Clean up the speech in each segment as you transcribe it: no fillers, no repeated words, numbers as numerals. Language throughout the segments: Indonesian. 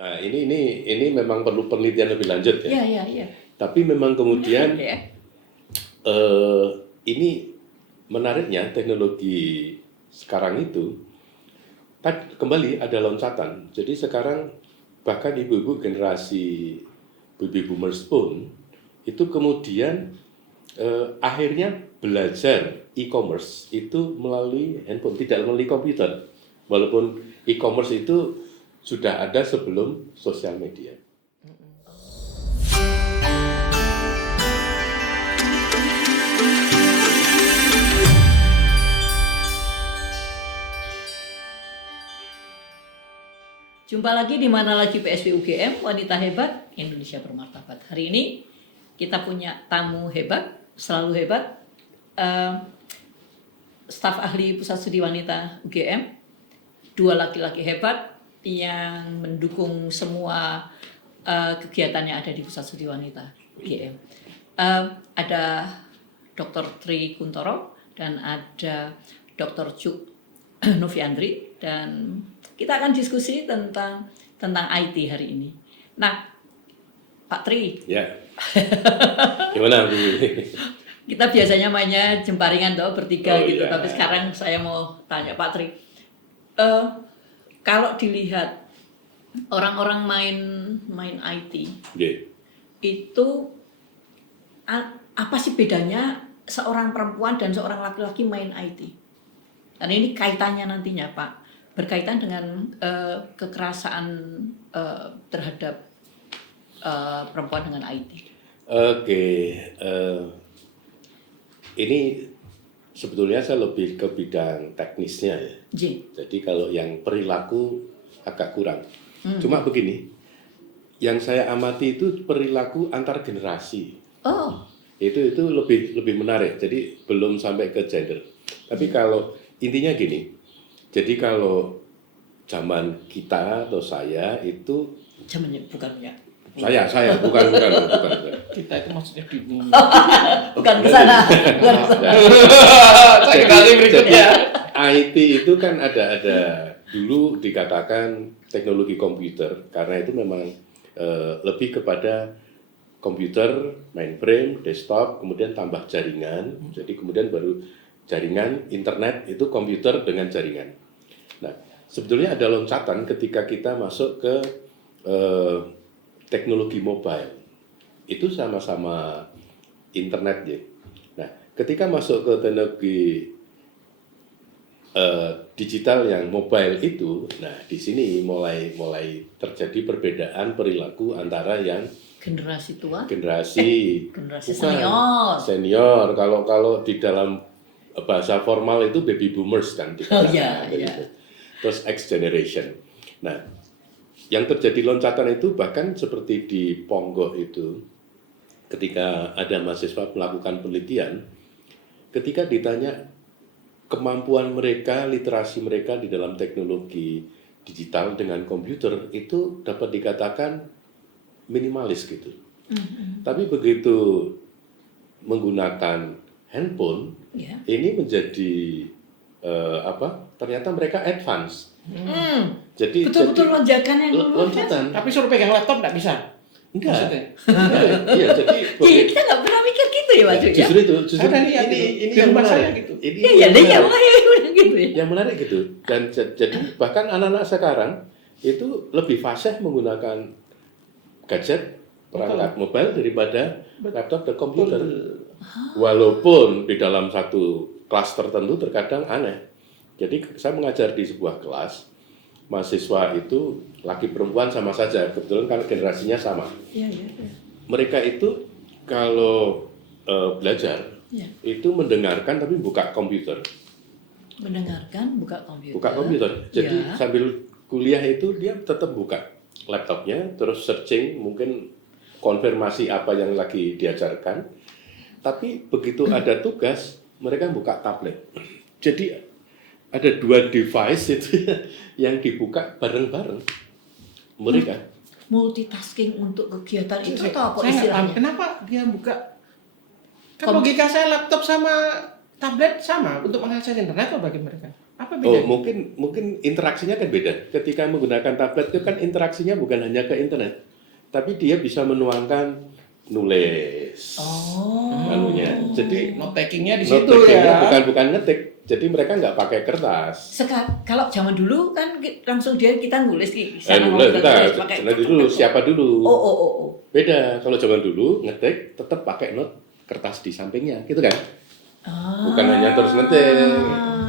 Nah, ini memang perlu penelitian lebih lanjut ya. Iya. Tapi memang kemudian Ya. ini menariknya teknologi sekarang itu kembali ada loncatan. Jadi sekarang bahkan ibu-ibu generasi baby boomers pun itu kemudian akhirnya belajar e-commerce itu melalui handphone, tidak melalui komputer. Walaupun e-commerce itu sudah ada sebelum sosial media. Jumpa lagi di Mana Lagi PSP UGM, Wanita Hebat, Indonesia Bermartabat. Hari ini kita punya tamu hebat, selalu hebat, staf ahli Pusat Studi Wanita UGM, 2 laki-laki hebat yang mendukung semua kegiatan yang ada di Pusat Studi Wanita UGM. Ada Dr. Tri Kuntoro dan ada Dr. Cuk Noviandri, dan kita akan diskusi tentang IT hari ini. Nah, Pak Tri. Ya. Gimana Bu? Kita biasanya mainnya jemparingan bertiga gitu, iya. tapi sekarang saya mau tanya Pak Tri. Kalau dilihat orang-orang main IT, itu apa sih bedanya seorang perempuan dan seorang laki-laki main IT? Karena ini kaitannya nantinya Pak, berkaitan dengan kekerasan terhadap perempuan dengan IT. Oke, ini sebetulnya saya lebih ke bidang teknisnya ya. Jadi kalau yang perilaku agak kurang. Cuma begini, yang saya amati itu perilaku antar generasi. Oh. Itu lebih menarik. Jadi belum sampai ke gender. Tapi kalau intinya gini, jadi kalau zaman kita atau saya itu zamannya bukan ya. Saya bukan. Kita itu maksudnya bingung. Bukan ke sana. Saya kali berikutnya. IT itu kan ada dulu dikatakan teknologi komputer karena itu memang lebih kepada komputer, mainframe, desktop, kemudian tambah jaringan. Jadi kemudian baru jaringan, internet itu komputer dengan jaringan. Nah, sebetulnya ada loncatan ketika kita masuk ke teknologi mobile. Itu sama-sama internet ya. Nah, ketika masuk ke teknologi digital yang mobile itu, nah di sini mulai terjadi perbedaan perilaku antara yang generasi tua, generasi senior. Kalau di dalam bahasa formal itu baby boomers kan. Iya. Terus X generation. Nah, yang terjadi loncatan itu bahkan seperti di Ponggok itu, ketika ada mahasiswa melakukan penelitian, ketika ditanya kemampuan mereka, literasi mereka di dalam teknologi digital dengan komputer itu dapat dikatakan minimalis gitu. Tapi begitu menggunakan handphone, ini menjadi ternyata mereka advance. Jadi betul-betul loncatan. Tapi suruh pegang laptop nggak bisa. Enggak. Iya, jadi kita nggak pernah mikir gitu ya Mas. Justru ini yang rumah saya gitu. Iya, gitu ya. Yang menarik gitu. Dan jadi bahkan anak-anak sekarang itu lebih fasih menggunakan gadget perangkat mobile daripada laptop dan komputer. Walaupun di dalam satu kelas tertentu terkadang aneh. Jadi saya mengajar di sebuah kelas, mahasiswa itu laki perempuan sama saja, kebetulan kan generasinya sama. Iya. Mereka itu kalau belajar itu mendengarkan tapi buka komputer. Mendengarkan, buka komputer. Jadi sambil kuliah itu dia tetap buka laptopnya, terus searching, mungkin konfirmasi apa yang lagi diajarkan. Tapi begitu ada tugas, mereka buka tablet. Jadi ada 2 device itu yang dibuka bareng-bareng mereka. Multitasking untuk kegiatan itu atau apa Saya nggak paham istilahnya? kenapa dia buka. Kan logika saya laptop sama tablet sama untuk mengakses internet atau bagi mereka? Apa Apa Oh, beda? mungkin interaksinya kan beda. Ketika menggunakan tablet itu kan interaksinya bukan hanya ke internet, tapi dia bisa menuangkan nulis. Anunya. Jadi Note takingnya di note situ takingnya ya. bukan ngetik. Jadi mereka nggak pakai kertas. Kalau zaman dulu kan langsung kita nulis sana mau Nulis, kita bentar, tulis pakai nanti dulu siapa dulu. Oh. Beda. Kalau zaman dulu ngetik tetap pakai note kertas di sampingnya, gitu kan? Bukan hanya terus ngetik.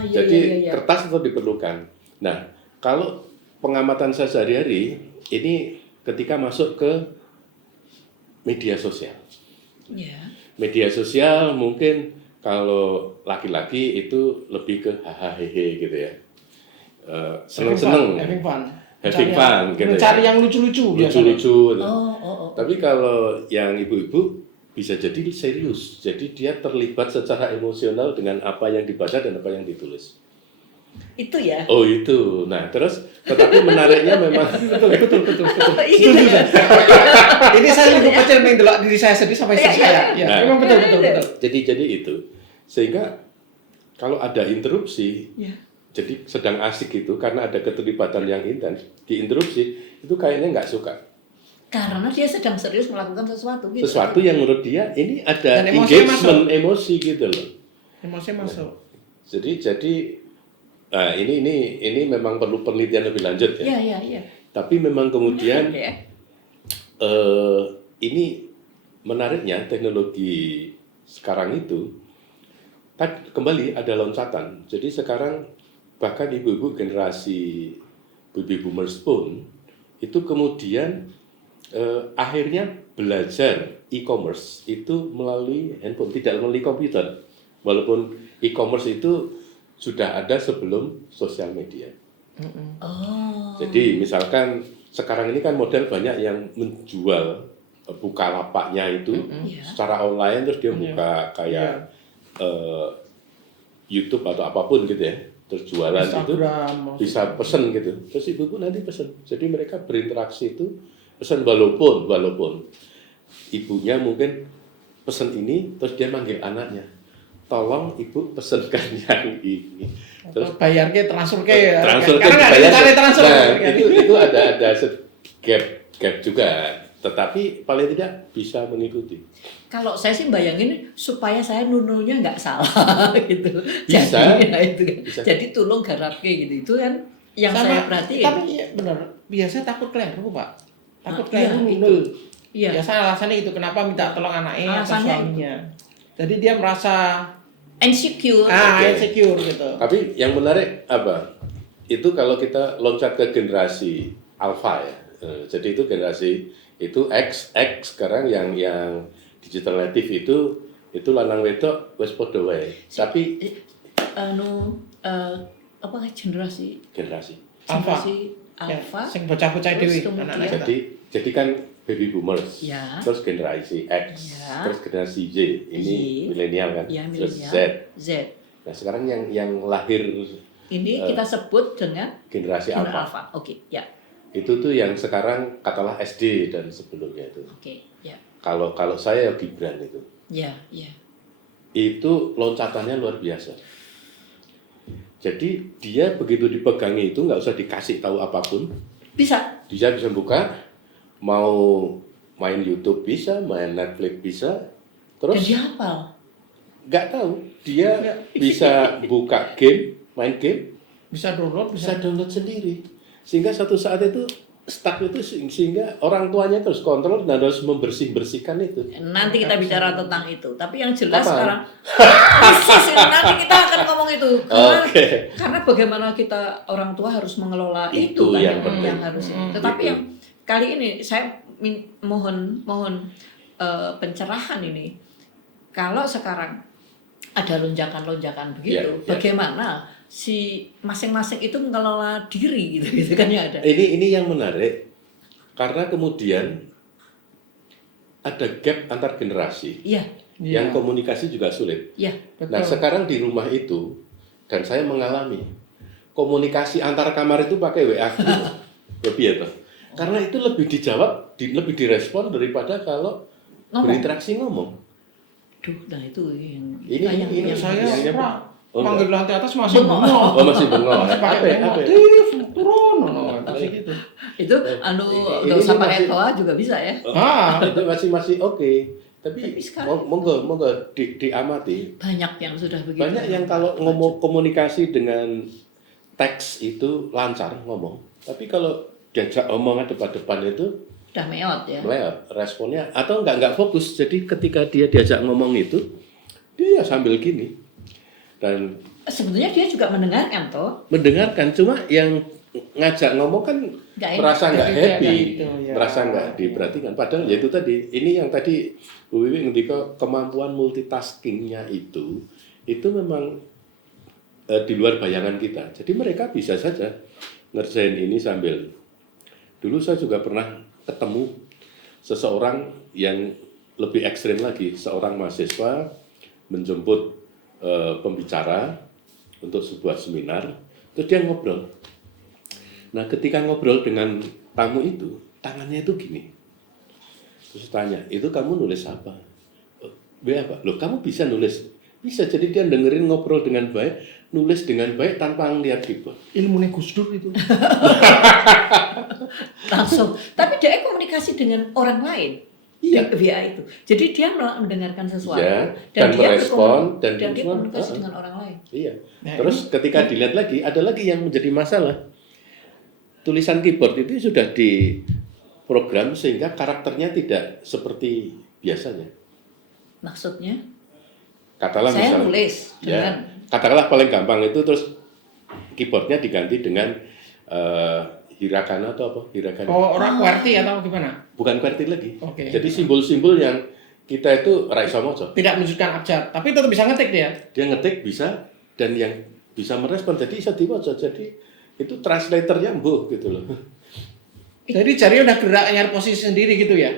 Iya, Jadi iya. kertas tetap diperlukan. Nah, kalau pengamatan saya sehari-hari ini ketika masuk ke media sosial. Iya. Media sosial mungkin kalau laki-laki itu lebih ke hahaha gitu ya. Seneng-seneng. Having fun. Having fun gitu Mencari ya. yang lucu-lucu. Lucu-lucu. Gitu. Oh. Tapi kalau yang ibu-ibu bisa jadi serius. Jadi dia terlibat secara emosional dengan apa yang dibaca dan apa yang ditulis. Itu ya. Oh itu. Nah terus, tetapi menariknya memang Betul. Iya. Ini saya lebih kecil mendelok diri saya sendiri sampai istri saya. Ya, Nah. memang betul. jadi itu. Sehingga kalau ada interupsi, Ya. jadi sedang asik itu karena ada keterlibatan yang intens, diinterupsi itu kayaknya nggak suka. Karena dia sedang serius melakukan sesuatu gitu. Sesuatu yang menurut dia ini ada Dan emosi engagement emosi gitu loh. Emosi masuk. Jadi nah ini memang perlu penelitian lebih lanjut ya. Iya. Tapi memang kemudian Ya. ini menariknya teknologi sekarang itu kembali ada loncatan. Jadi sekarang bahkan ibu-ibu generasi baby boomers pun itu kemudian akhirnya belajar e-commerce itu melalui handphone, tidak melalui komputer. Walaupun e-commerce itu sudah ada sebelum sosial media. Oh. Jadi misalkan sekarang ini kan model banyak yang menjual Bukalapaknya itu Iya. secara online terus dia buka kayak YouTube atau apapun gitu ya, terus jualan itu bisa pesen gitu, terus ibu nanti pesen. Jadi mereka berinteraksi itu pesen walaupun ibunya mungkin pesen ini, terus dia manggil anaknya, tolong ibu pesenkan yang ini. Terus bayar ke transfer ke ya. Transfer Karena nggak ada cara transfer. Nah, itu ada gap juga, tetapi paling tidak bisa mengikuti. Kalau saya sih bayangin supaya saya nunulnya nggak salah gitu. Bisa. Jadi, ya itu kan. Bisa. Jadi tulung garapke gitu. Itu kan yang saya perhatiin. Tapi iya benar. Biasa takut keliru, Pak. Takut Iya, keliru itu. nul. Iya. Biasa alasannya itu kenapa minta tolong anaknya atau Alasannya suaminya. Jadi dia merasa Insecure. Oke. insecure gitu. Tapi yang menarik apa? Itu kalau kita loncat ke generasi alpha ya. Jadi itu generasi itu X sekarang yang digital native itu lanang wedok wis padha wae. Tapi Apa generasi generasi alpha. Sing bocah-bocah Terus dewi kemudian- anak-anak. jadi kan baby boomers, Ya. terus generasi X, Ya. terus generasi Y, ini Y. milenial kan, Ya, terus milenial. Z. Z. Nah sekarang yang lahir Ini kita sebut dengan generasi generasi alpha, alpha. Oke, ya. itu tuh yang sekarang katalah SD dan sebelumnya itu. Oke, ya. Kalau saya Gibran itu Ya. loncatannya luar biasa. Jadi dia begitu dipegangi itu nggak usah dikasih tahu apapun, Bisa. dia bisa buka, mau main YouTube bisa, main Netflix bisa, Dan terus dia hafal. nggak tahu dia bisa buka game, main game, Bisa download, bisa download sendiri, sehingga satu saat itu stuck itu sehingga orang tuanya terus kontrol dan harus membersihkan itu. Nanti kita bicara tentang itu. Tapi yang jelas Apa? sekarang persis ini, nanti kita akan ngomong itu. Oke. Karena bagaimana kita orang tua harus mengelola itu, Itu kan yang penting. yang harusnya. Tetapi Itu. yang kali ini saya mohon pencerahan ini. Kalau sekarang ada lonjakan-lonjakan begitu, Ya. bagaimana si masing-masing itu mengelola diri gitu kan ya ada. Ini yang menarik karena kemudian ada gap antar generasi Iya, yang komunikasi juga sulit. iya. Betul. Nah sekarang di rumah itu dan saya mengalami komunikasi antar kamar itu pakai WA lebih ya toh. Karena itu lebih dijawab, lebih direspon daripada kalau Ngomong. berinteraksi ngomong. Duh, nah itu yang Ini saya yang- Oh, Panggil lantai atas masih Bengok. bengok. Oh, masih bengok. Masih pakai Apa ya? bengok. Apa ya? Turun, masih gitu. Itu Ini nggak usah pakai masih- toa juga bisa ya. Itu masih oke. Tapi Tapi sekarang- monggo diamati. Banyak yang sudah begitu. Banyak yang kalau ngomong komunikasi dengan teks itu lancar ngomong. Tapi kalau diajak omongan depan-depan itu udah meot ya. meleot responnya atau nggak fokus. Jadi ketika dia diajak ngomong itu dia ya sambil gini dan Sebetulnya dia juga mendengarkan toh. mendengarkan, cuma yang ngajak ngomong kan Nggak enak. merasa nggak Jadi happy, kayak gitu, ya. merasa nggak diperhatikan. Padahal ya itu tadi, ini yang tadi Bu Wiwi ngendika kemampuan multitaskingnya itu memang di luar bayangan kita. Jadi mereka bisa saja ngerjain ini sambil. Dulu saya juga pernah ketemu seseorang yang lebih ekstrim lagi, seorang mahasiswa menjemput pembicara untuk sebuah seminar, terus dia ngobrol. Nah, ketika ngobrol dengan tamu itu, tangannya itu gini. Terus tanya, itu kamu nulis apa? Apa? Loh, kamu bisa nulis? Bisa, jadi dia dengerin ngobrol dengan baik, nulis dengan baik tanpa ngeliat keyboard. Ilmunya Gus Dur itu. Langsung. Tapi dia komunikasi dengan orang lain. Iya. Via itu. Jadi dia mendengarkan sesuatu Ya, dan dia merespon, dan dia komunikasi respon. dengan orang lain. Iya. Nah, Terus ketika dilihat lagi, ada lagi yang menjadi masalah. Tulisan keyboard itu sudah diprogram sehingga karakternya tidak seperti biasanya. Maksudnya Katakanlah saya misalnya, nulis ya, dengan katakanlah paling gampang itu terus keyboardnya diganti dengan hiragana atau apa? Hiragana. Oh, orang QWERTY atau gimana? Bukan QWERTY lagi. Oke. Jadi simbol-simbol yang kita itu ra iso maca. Tidak menunjukkan abjad, tapi tetap bisa ngetik dia. Dia ngetik bisa dan yang bisa merespon jadi bisa diwaca. Jadi itu translatornya mbuh gitu loh. Jadi jari udah gerak nyari posisi sendiri gitu ya.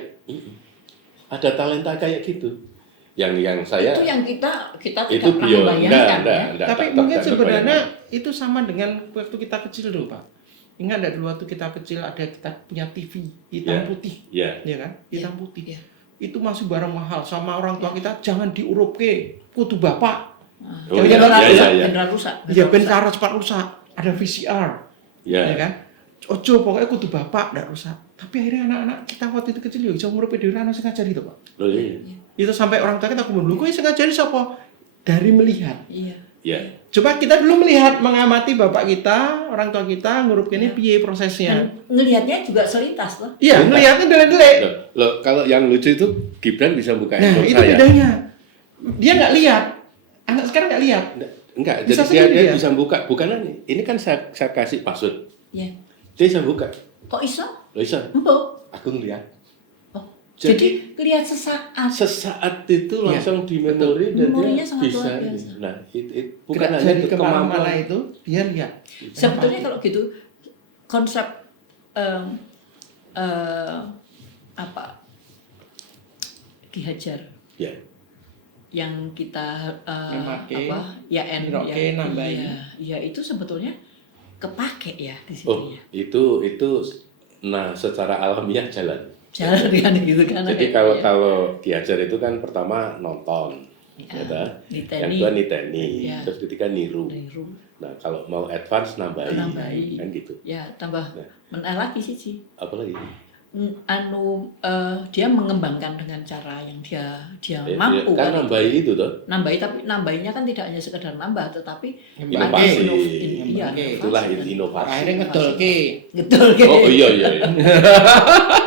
Ada talenta kayak gitu. Yang saya itu yang kita tidak itu pernah bio, membayangkan ya. Tapi mungkin sebenarnya itu sama dengan waktu kita kecil dulu, Pak. Ingat enggak dulu waktu kita kecil kita punya TV hitam Ya. putih, ya ya kan? Hitam putih. Iya. Itu masih barang mahal sama orang tua kita, jangan diurupke, kudu bapak. Oh, Jangan iya, beneran iya, rusak. iya. Beneran rusak. Ya ben karo cepat rusak, ada VCR, ya ya kan? Ojo pokoknya kudu bapak ndak rusak. Tapi akhirnya anak-anak kita waktu itu kecil ya iso ngurupi dhewe ana sing ngajari to, Pak. loh iya Itu sampai orang tua kita kumpul, "Kowe sing ngajari sapa?" Dari melihat. Iya. ya Coba kita dulu melihat, mengamati bapak kita, orang tua kita, ngurup ini piye prosesnya. Dan ngelihatnya juga selintas loh. Iya, ngelihatnya delek-delek. loh kalau yang lucu itu Gibran bisa buka Nah, handphone itu saya. bedanya. Dia nggak lihat. Anak sekarang nggak lihat. Enggak, Bisa jadi dia sendiri ya? bisa buka. Bukan ini kan saya kasih password. Ya. Dia bisa buka. Kok iso? Loh bisa. Mbok. Aku ngeliat. Oh. Jadi- Jadi lihat sesaat. Sesaat itu Iya, langsung di memori dan Memorinya dia sangat bisa. luar biasa. Nah, bukan Gerak hanya jari itu kemana-mana itu, dia lihat. Sebetulnya kalau gitu konsep apa Ki Hajar Ya. yang kita Nambahke, apa ya ngiroke, nambahi. ya itu sebetulnya kepake ya di situ Oh, ya. itu nah secara alamiah jalan. Jalan kan gitu kan. Jadi kalau diajar itu kan pertama nonton, Ya, ya dah. niteni. Yang kedua niteni, Ya. terus ketiga niru. Niru. Nah, kalau mau advance nambahi, Nambahi. kan gitu. Ya tambah Nah. meneh lagi sih. Apa lagi? Dia mengembangkan dengan cara yang dia mampu Kan kan. nambahi itu toh. Nambahi, tapi nambahinya kan tidak hanya sekedar nambah tetapi Inovasi. iya, Itulah inovasi. inovasi. Akhirnya ngedolke. Betul Oh iya iya. iya.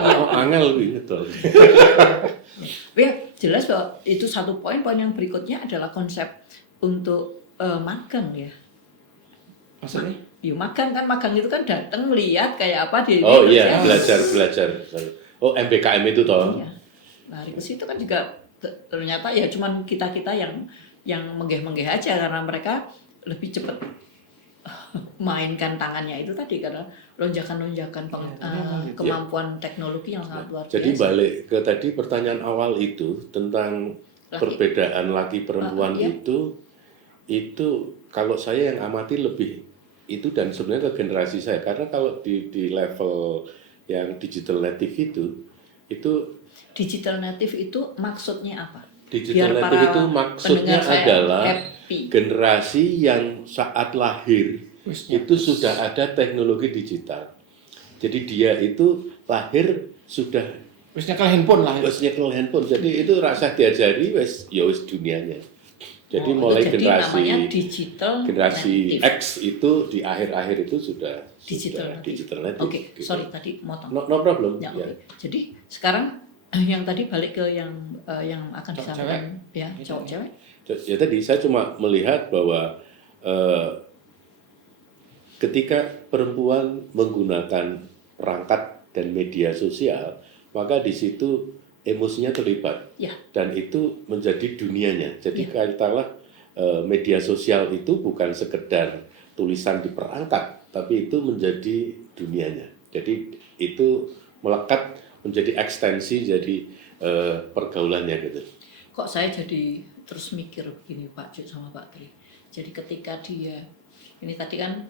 Oh, angel kuwi betul. Ya, jelas bahwa itu satu poin yang berikutnya adalah konsep untuk magang ya. Maksudnya? Ya magang itu kan datang lihat kayak apa di Oh di iya, proses. belajar. Oh, MBKM itu toh. Iya. Lari ke situ kan juga ternyata ya cuman kita-kita yang menggeh-menggeh aja karena mereka lebih cepat mainkan tangannya itu tadi karena lonjakan-lonjakan kemampuan teknologi yang sangat luar biasa. Jadi balik ke tadi pertanyaan awal itu tentang perbedaan laki perempuan iya. itu kalau saya yang amati lebih itu dan sebenarnya ke generasi saya karena kalau di level yang digital native itu Digital native itu maksudnya apa? Digital Biar native para itu maksudnya pendengar saya adalah happy. generasi yang saat lahir Wis itu sudah ada teknologi digital. Jadi dia itu lahir sudah wis nyekel handphone lah. wis nyekel handphone. Jadi itu rasa diajari wis ya wis dunianya. Jadi Oh, mulai itu jadi generasi namanya digital generasi native. X itu di akhir-akhir itu sudah Digital native. digital native. Oke, gitu. sorry tadi motong. No problem. Ya, Ya. oke. Jadi sekarang yang tadi balik ke yang akan Cowok disampaikan ya Gitu. cowok cewek. Ya tadi saya cuma melihat bahwa ketika perempuan menggunakan perangkat dan media sosial, maka di situ emosinya terlibat Ya. dan itu menjadi dunianya. Jadi Ya. katakanlah media sosial itu bukan sekedar tulisan di perangkat, tapi itu menjadi dunianya. Jadi itu melekat menjadi ekstensi jadi pergaulannya gitu. Kok saya jadi terus mikir begini Pak Cuk sama Pak Tri. Jadi ketika dia ini tadi kan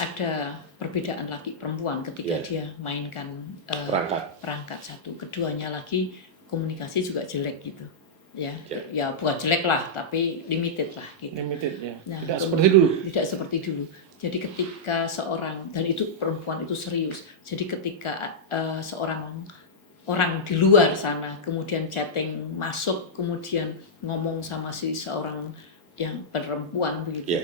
ada perbedaan laki perempuan ketika Ya. dia mainkan Perangkat. satu, keduanya lagi komunikasi juga jelek gitu. Ya, Ya. ya bukan jelek lah, tapi limited lah gitu. Limited ya. Nah, Tidak seperti dulu. Tidak seperti dulu. Jadi ketika seorang, dan itu perempuan itu serius. Jadi ketika seorang orang di luar sana kemudian chatting masuk, kemudian ngomong sama si seorang yang perempuan begitu. Ya.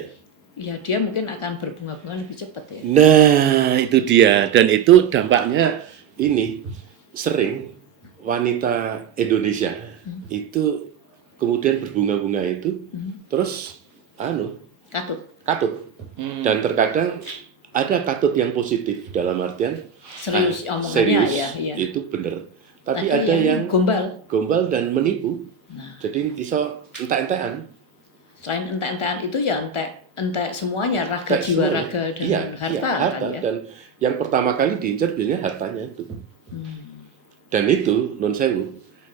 Ya dia mungkin akan berbunga-bunga lebih cepat ya. Nah, itu dia. Dan itu dampaknya ini sering wanita Indonesia itu kemudian berbunga-bunga itu terus Katut. katut. Dan terkadang ada katut yang positif dalam artian Serius omongannya serius, ya, iya. itu benar. Tapi Tadi ada yang gombal. dan menipu. Nah. Jadi iso entek-entekan. Selain entek-entekan itu ya entek semuanya, raga, Entek jiwa, semuanya. raga dan Iya, harta, harta. kan ya. Dan yang pertama kali diincar biasanya hartanya itu. Dan itu non sewu.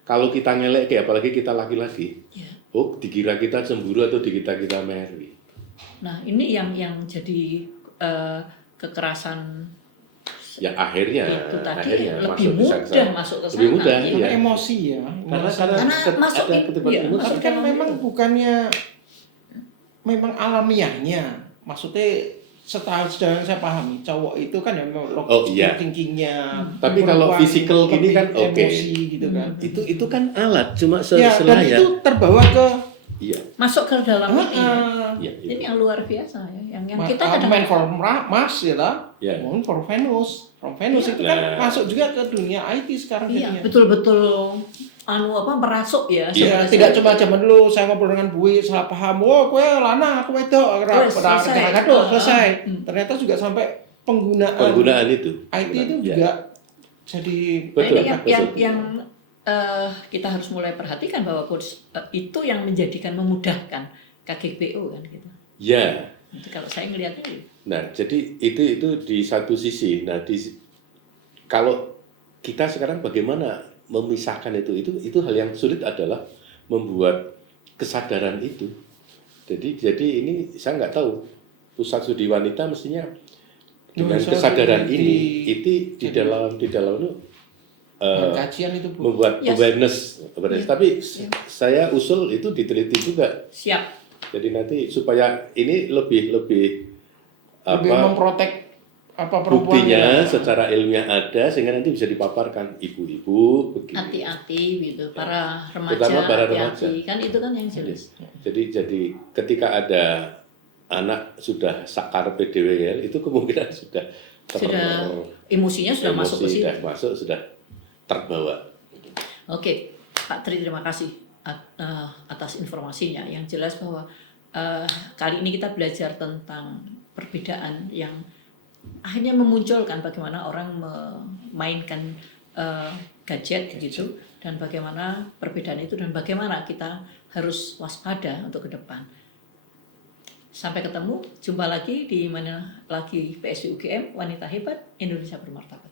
Kalau kita ngelek kayak apalagi kita laki-laki, Ya. oh dikira kita cemburu atau dikira kita meri. Nah ini yang jadi kekerasan Ya akhirnya itu tadi akhirnya lebih mudah masuk ke sana. Lebih mudah, gitu. Karena iya. emosi ya. Karena Emosi. masuk ada di- ketiban iya, emosi. masuk Tapi kan dalam memang itu. bukannya memang alamiahnya. Maksudnya sedang saya pahami, cowok itu kan ya memang Oh, iya. thinkingnya. Tapi kalau perempuan physical gini lebih kan oke. emosi gitu kan. Itu kan alat, cuma Ya, dan selayar. itu terbawa ke Iya. Masuk ke dalam ini. Ya. Iya, iya. Ini yang luar biasa ya. Yang kita kadang main for Mars ya lah, Ya. main for Venus. From Venus itu kan Nah. masuk juga ke dunia IT sekarang iya jadinya. betul-betul merasuk ya. Ya, sebenarnya. tidak cuma zaman dulu saya ngobrol dengan Bui salah paham, oh kue lanang, aku wedok, Selesai. selesai. Ternyata juga sampai Penggunaan itu. IT itu Ya. juga jadi Nah, Betul, ini yang, betul. yang kita harus mulai perhatikan bahwa itu yang menjadikan memudahkan KGBO kan gitu. Ya. Jadi kalau saya ngelihatnya gitu. Nah, jadi itu di satu sisi. Nah, kalau kita sekarang bagaimana memisahkan itu hal yang sulit adalah membuat kesadaran itu. Jadi ini saya nggak tahu pusat studi wanita mestinya dengan kesadaran ini itu di dalam itu kajian itu Bu. membuat Yes. awareness. Iya. Tapi saya usul itu diteliti juga. Siap. Jadi nanti supaya ini lebih Lebih apa memprotek apa perempuan buktinya ya. secara ilmiah ada sehingga nanti bisa dipaparkan ibu-ibu begini. Hati-hati gitu para remaja, Terutama para hati-hati. Kan itu kan yang jelas. Jadi ketika ada anak sudah sakar PDWL itu kemungkinan sudah Emosinya sudah masuk ke situ. sudah terbawa. Oke, Pak Tri, terima kasih atas informasinya. Yang jelas bahwa kali ini kita belajar tentang perbedaan yang akhirnya memunculkan bagaimana orang memainkan gadget gitu, dan bagaimana perbedaan itu dan bagaimana kita harus waspada untuk ke depan. Sampai ketemu, jumpa lagi di mana lagi PSI UGM Wanita Hebat Indonesia Bermartabat.